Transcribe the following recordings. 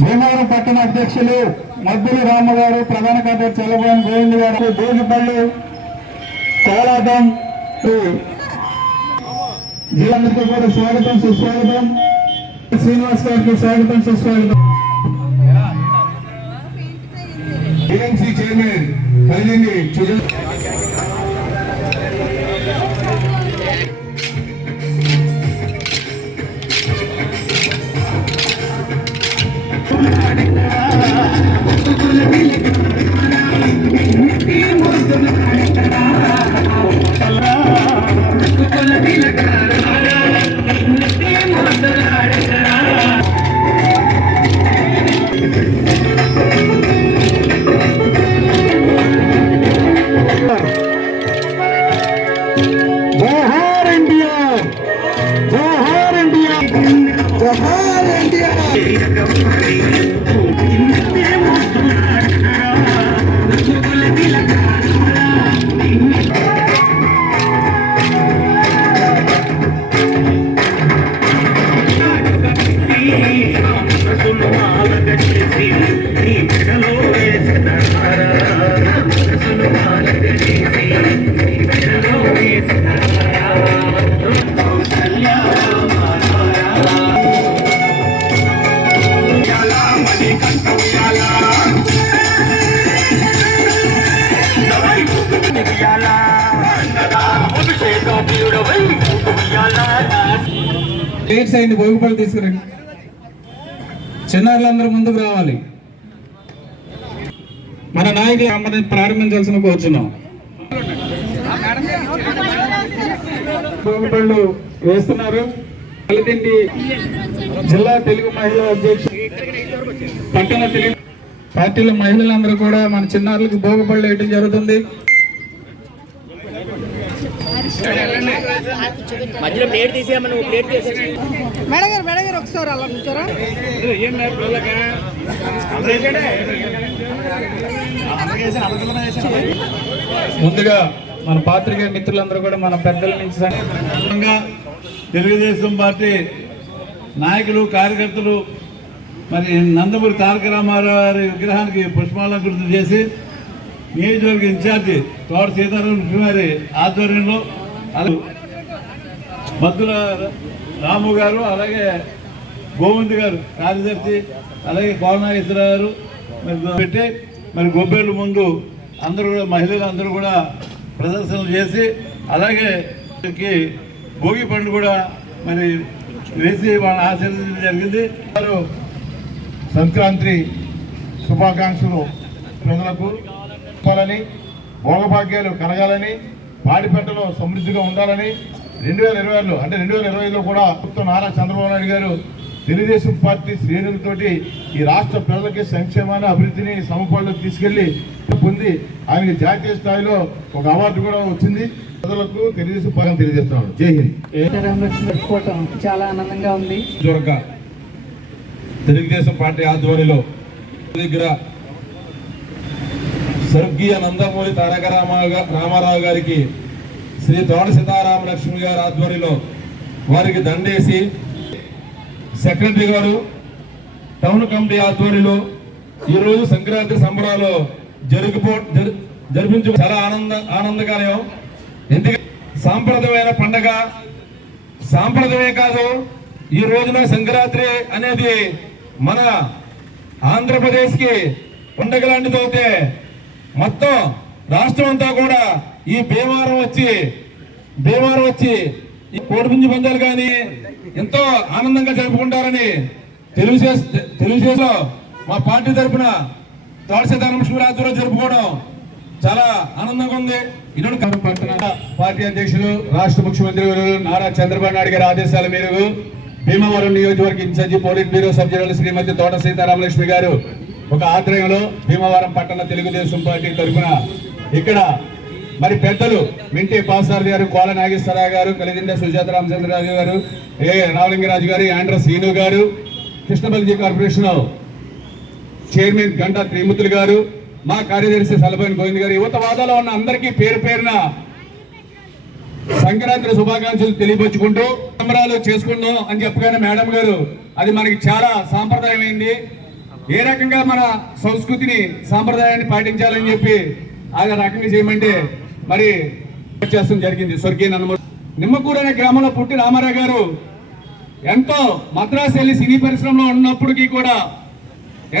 భీమవరం పట్టణ అధ్యక్షులు మద్దులు రామ గారు ప్రధాన కార్యదర్శి చల్లబోయిన గోవింద్ గారు దోగిపల్లి కోలాటం జిల్లాలకు కూడా స్వాగతం సుస్వాగతం. శ్రీనివాస్ గారికి స్వాగతం సుస్వాగతం. ఏఎంసీ చైర్మన్ కలిగింది ね。ప్లేట్స్ అయింది భోగిపళ్ళు తీసుకురండి. చిన్నారులందరూ ముందుకు రావాలి. మన నాయకులు అమ్మని ప్రారంభించాల్సిన కోరుచున్నాం. వేస్తున్నారు. కలిదిండి జిల్లా తెలుగు మహిళా అధ్యక్షుడు పట్టణ తెలుగు పార్టీల మహిళలందరూ కూడా మన చిన్నారులకు భోగిపళ్ళు వేయడం జరుగుతుంది. మధ్యలో ప్లేట్ తీసేయమ్మా నువ్వు ప్లేట్ తీసేసి మేడం గారు మేడం గారు ఒకసారి అలా కూర్చోరా? ముందుగా మన పాత్రికేయ మిత్రులందరూ కూడా మన పెద్దల నుంచి తెలుగుదేశం పార్టీ నాయకులు కార్యకర్తలు మరి నందమూరి తారక రామారావు గారి విగ్రహానికి పుష్పాలంకృతం చేసి నియోజకవర్గ ఇన్ఛార్జి తోట సీతారాం గారి ఆధ్వర్యంలో అలాగే మద్దుల రాము గారు అలాగే గోవింద్ గారు కార్యదర్శి అలాగే కోనాగేశ్వర గారు పెట్టి మరి గొబ్బేళ్ళ ముందు అందరూ కూడా మహిళలు అందరూ కూడా ప్రదర్శనలు చేసి అలాగే భోగి పండు కూడా మరి వేసి వాళ్ళని ఆశీర్వదించడం జరిగింది. వారు సంక్రాంతి శుభాకాంక్షలు ప్రజలకు చెప్పాలని భోగభాగ్యాలు కలగాలని పాడి సమృద్ధిగా ఉండాలని రెండు వేల ఇరవై ఆరులో అంటే రెండు వేల ఇరవై ఐదులో కూడా నారా చంద్రబాబు నాయుడు గారు తెలుగుదేశం పార్టీ శ్రేణులతోటి ఈ రాష్ట్ర ప్రజలకి సంక్షేమాన్ని అభివృద్ధిని సమపాళ్ళకు తీసుకెళ్ళి పొంది ఆయనకి జాతీయ స్థాయిలో ఒక అవార్డు కూడా వచ్చింది. ప్రజలకు తెలుగుదేశం పగం తెలియజేస్తున్నాడు. జై హింద్. చాలా ఆనందంగా ఉంది. దొరక తెలుగుదేశం పార్టీ ఆధ్వర్యంలో దగ్గర స్వర్గీయ నందమూరి తారక రామ- రామారావు గారికి శ్రీ తోట సీతారామ లక్ష్మి గారి ఆధ్వర్యంలో వారికి దండేసి సెక్రటరీ గారు టౌన్ కమిటీ ఆధ్వర్యంలో ఈరోజు సంక్రాంతి సంబరాలు జరుగుపో జరిపించు చాలా ఆనంద ఆనందకరం. ఎందుకంటే సాంప్రదాయమైన పండగ. సాంప్రదాయమే కాదు ఈ రోజున సంక్రాంతి అనేది మన ఆంధ్రప్రదేశ్కి పండగ లాంటిది అయితే మొత్తం రాష్ట్రం అంతా కూడా ఈ భీమవరం వచ్చి భీమవరం వచ్చి ఈ కోడిపుంజు పందాలు కానీ ఎంతో ఆనందంగా జరుపుకుంటారని తెలుగుదేశం తెలుగుదేశంలో మా పార్టీ తరఫున తోటసీతారామకృష్ణ ఆధ్వర్యంలో జరుపుకోవడం చాలా ఆనందంగా ఉంది. ఇటువంటి పట్టణ పార్టీ అధ్యక్షులు రాష్ట్ర ముఖ్యమంత్రి నారా చంద్రబాబు నాయుడు గారి ఆదేశాల మేరకు భీమవరం నియోజకవర్గ ఇన్ఛార్జి పోలిట్ బ్యూరో సభ్యురాలు శ్రీమతి తోట సీతారామలక్ష్మి గారు ఒక ఆధ్వర్యంలో భీమవరం పట్టణ తెలుగుదేశం పార్టీ తరఫున ఇక్కడ మరి పెద్దలు మింటి పాసారథి గారు కోల నాగేశ్వరరావు గారు కలిదిండ సుజాత రామచంద్రరాజు గారు ఏ రామలింగరాజు గారు యాండ్ర శ్రీను గారు కృష్ణబల్జీ కార్పొరేషన్ చైర్మన్ గంటా త్రిమూర్తులు గారు మా కార్యదర్శి సలభైన గోవింద్ గారు యువత వాదాలో ఉన్న అందరికీ పేరు పేరున సంక్రాంతి శుభాకాంక్షలు తెలియపరుచుకుంటూ సంబరాలు చేసుకుందాం అని చెప్పగానే మేడం గారు అది మనకి చాలా సాంప్రదాయమైంది. ఏ రకంగా మన సంస్కృతిని సాంప్రదాయాన్ని పాటించాలని చెప్పి ఆ రకంగా చేయమంటే మరి చేస్తాం జరిగింది. స్వర్గీయ నందమూరి నిమ్మకూరు అనే గ్రామంలో పుట్టి రామారావు గారు ఎంతో మద్రాసు వెళ్ళి సినీ పరిశ్రమలో ఉన్నప్పటికీ కూడా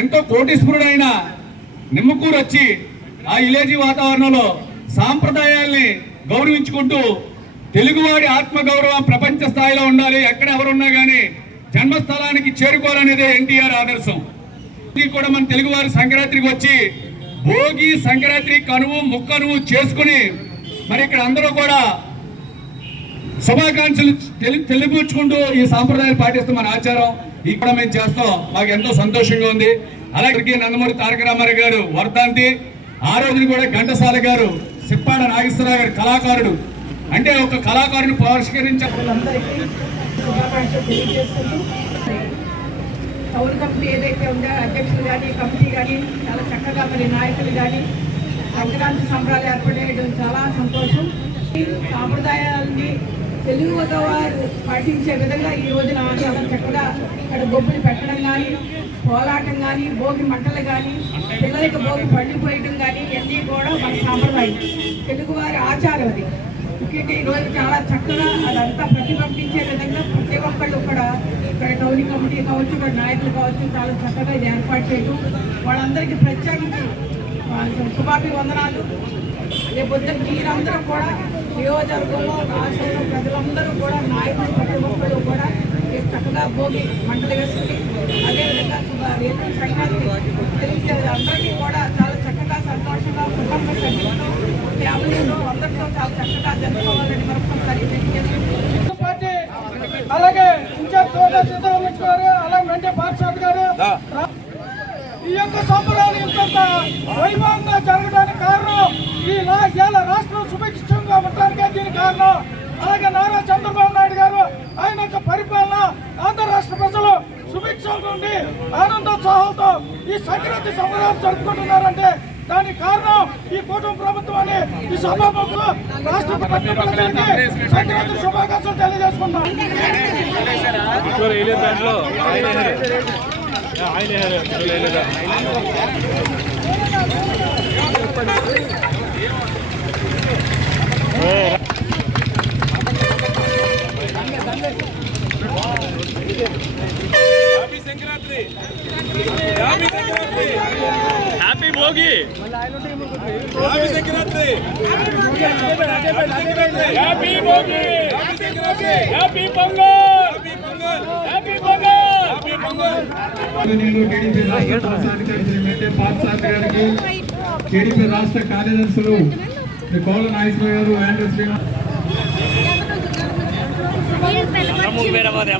ఎంతో కోటీశ్వరుడైన నిమ్మకూరు వచ్చి ఆ విలేజీ వాతావరణంలో సాంప్రదాయాల్ని గౌరవించుకుంటూ తెలుగువాడి ఆత్మగౌరవం ప్రపంచ స్థాయిలో ఉండాలి. ఎక్కడ ఎవరున్నా కానీ జన్మస్థలానికి చేరుకోవాలనేదే ఎన్టీఆర్ ఆదర్శం. ఇది కూడా మన తెలుగువారి సంక్రాంతికి వచ్చి భోగి సంక్రాంతి కనువు ముక్కను చేసుకుని మరి ఇక్కడ అందరూ కూడా శుభాకాంక్షలు తెలి తెలిపించుకుంటూ ఈ సాంప్రదాయాలు పాటిస్తూ మన ఆచారం ఇక్కడ మేము చేస్తాం. మాకు ఎంతో సంతోషంగా ఉంది. అలాగే నందమూరి తారక రామారావు గారు వర్ధాంతి ఆ రోజున కూడా ఘంటసాల గారు సిప్పాడ నాగేశ్వరరావు గారు కళాకారుడు. అంటే ఒక కళాకారుని పరిష్కరించారు టౌన్ కమిటీ ఏదైతే ఉందో అధ్యక్షులు కానీ కమిటీ కానీ చాలా చక్కగా మరి నాయకులు కానీ సంక్రాంతి సంబరాలు ఏర్పడేయడం చాలా సంతోషం. సాంప్రదాయాలని సాంప్రదాయాల్ని తెలుగు వారు పాటించే విధంగా ఈ రోజున చాలా చక్కగా ఇక్కడ గొప్పలు పెట్టడం కానీ పోలాటం కానీ భోగి మంటలు కానీ పిల్లలకి భోగి పండిపోయడం కానీ ఇవన్నీ కూడా మన సాంప్రదాయం. తెలుగువారి ఆచారం అది. ముఖ్యంగా ఈ రోజు చాలా చక్కగా అదంతా ప్రతిభ విధంగా ప్రతి ఒక్కళ్ళు కూడా ఇక్కడ కమిటీ కావచ్చు ఇక్కడ నాయకులు కావచ్చు చాలా చక్కగా ఇది ఏర్పాటు చేయడం వాళ్ళందరికీ ప్రత్యేకించి వాళ్ళకి శుభాభివందనాలు. లేకపోతే మీరందరూ కూడా నియోజకవర్గంలో రాష్ట్రంలో ప్రజలందరూ కూడా నాయకులు ప్రతి కూడా చక్కగా భోగి మంటలు వేసుకుని అదేవిధంగా శుభ- రేపు సంక్రాంతి తెలిసే అందరికీ కూడా చాలా చక్కగా సంతోషంగా కుటుంబ సభ్యులతో ఫ్యామిలీలో అందరితో చాలా చక్కగా జరుపుకోవాలని మరొకసారి తెలియజేస్తున్నాను అలాగే ఇన్ఛార్జ్ తోట సీతారామన్ గారు అలాగే మెంటే పార్షాద్ గారు. ఈ యొక్క సంబరాలు ఇంత వైభవంగా జరగడానికి కారణం ఈ లా- ఇవాళ రాష్ట్రం సుభిక్షంగా ఉండడానికి దీనికి కారణం. అలాగే నారా చంద్రబాబు నాయుడు గారు ఆయన యొక్క పరిపాలన ఆంధ్ర రాష్ట్ర ప్రజలు సుభిక్షంగా ఉండి ఆనందోత్సాహాలతో ఈ సంక్రాంతి సంబరాలు జరుపుకుంటున్నారంటే దానికి కారణం ఈ కుటుంబ ప్రభుత్వాన్ని ఈ సభాముఖులు రాష్ట్ర సంక్రాంతి శుభాకాంక్షలు తెలియజేసుకుంటాం happy Sankranti. Happy Bhogi happy Pongal happy Pongal నేను టీడీపీ రాష్ట్ర కోశాధికారి శ్రీ మెట్టే పార్థసారథి గారికి టీడీపీ రాష్ట్ర కార్యదర్శులు శ్రీ కోల నాగేశ్వర గారు వేంద్ర శ్రీనివాస్ వేరే పోతే